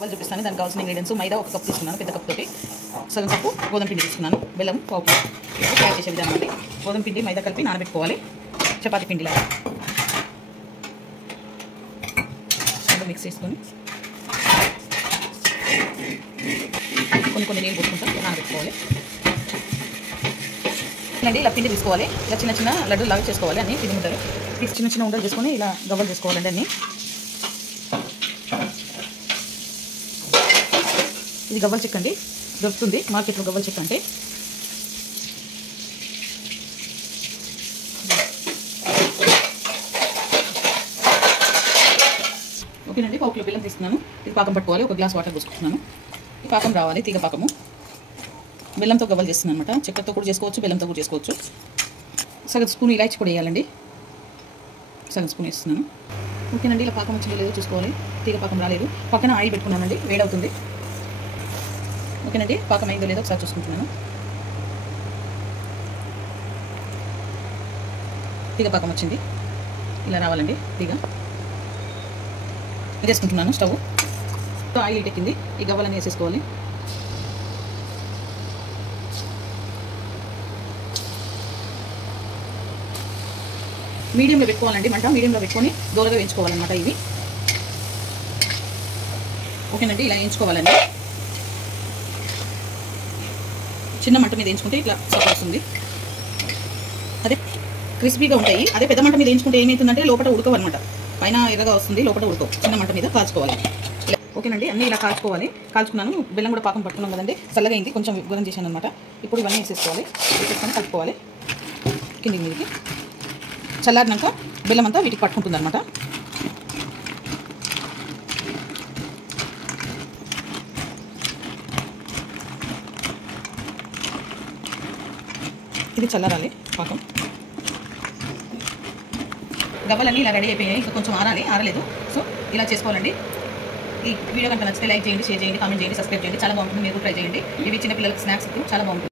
వాళ్ళు చూపిస్తాను. దానికి కావాల్సిన ఇంగ్రీడియంట్స్ మైదా 1 కప్ తీసుకున్నాను, పెద్ద కప్ తోటి. సగం కప్పు గోధుమ పిండి తీసుకున్నాను, బెల్లం 1 కిలో. తయారు చేసే విధానం అండి. గోధుమ పిండి మైదా కలిపి నానబెట్టుకోవాలి చపాతీ పిండిలాగా. మిక్స్ చేసుకొని కొన్ని నీళ్ళు పోసుకుంటా నానబెట్టుకోవాలి. ఇలా పిండి తీసుకోవాలి. ఇలా చిన్న చిన్న లడ్డూలు లాగా చేసుకోవాలి. అన్నీ పిండి ముద్దలు చిన్న చిన్న ఉండలు చేసుకొని ఇలా గవ్వలు చేసుకోవాలండి అన్నీ. ఇది గవ్వల చెక్క అండి, దొరుకుతుంది మార్కెట్లో గవ్వల చెక్క అంటే. ఓకేనండి, 1 కిలో బెల్లం తీసుకున్నాను. ఇది పాకం పట్టుకోవాలి. 1 గ్లాస్ వాటర్ పోసుకుంటున్నాను. ఈ పాకం రావాలి, తీగ పాకము. బెల్లంతో గవ్వలు చేస్తున్నాను అనమాట. చక్కెరతో కూడా చేసుకోవచ్చు, బెల్లంతో కూడా చేసుకోవచ్చు. సగం స్పూన్ ఇలాచి కూడా వేయాలండి. సగం స్పూన్ వేస్తున్నాను. ఓకేనండి, ఇలా పాకం వచ్చిందో లేదో చూసుకోవాలి. తీగ పాకం రాలేదు. పక్కన ఆయిల్ పెట్టుకున్నానండి, వేడవుతుంది. ఓకేనండి, పాకం అయిందో లేదో ఒకసారి చూసుకుంటున్నాను. తీగ పాకం వచ్చింది, ఇలా రావాలండి తీగ. వేసుకుంటున్నాను స్టవ్. ఆయిల్ ఎక్కింది, ఈ గవ్వలన్నీ వేసేసుకోవాలి. మీడియంలో పెట్టుకోవాలండి మంట. మీడియంలో పెట్టుకొని దూరగా వేయించుకోవాలన్నమాట ఇవి. ఓకేనండి, ఇలా వేయించుకోవాలండి. చిన్న మంట మీద వేయించుకుంటే ఇట్లా సపోర్ట్ వస్తుంది. అదే క్రిస్పీగా ఉంటాయి. అదే పెద్ద మంట మీద వేయించుకుంటే ఏమవుతుందంటే లోపల ఉడకవన్నమాట. పైన ఎర్రగా వస్తుంది, లోపల ఉడకవు. చిన్న మంట మీద కాల్చుకోవాలి. ఓకేనండి, అన్నీ ఇలా కాల్చుకోవాలి. కాల్చుకున్నాను. బెల్లం కూడా పాకం పట్టుకున్నాం కదండి, చల్లగా అయింది, కొంచెం ఉగ్రం చేశాను అనమాట. ఇప్పుడు ఇవన్నీ వేసేసుకోవాలి. వేసేసుకొని కలుపుకోవాలి కింది మీదకి. చల్లారినాక బెల్లం అంతా వీటికి పట్టుకుంటుంది అనమాట. ఇది చల్లారాలి పాకం. గవ్వలన్నీ ఇలా రెడీ అయిపోయాయి. ఇంకా కొంచెం ఆరలేదు. సో ఇలా చేసుకోవాలండి. ఈ వీడియో కనుక నచ్చితే లైక్ చేయండి, షేర్ చేయండి, కామెంట్ చేయండి, సబ్స్క్రైబ్ చేయండి. చాలా బాగుంటుంది, మీరు ట్రై చేయండి. ఇవి చిన్నపిల్లలకి స్నాక్స్ చాలా బాగుంటుంది.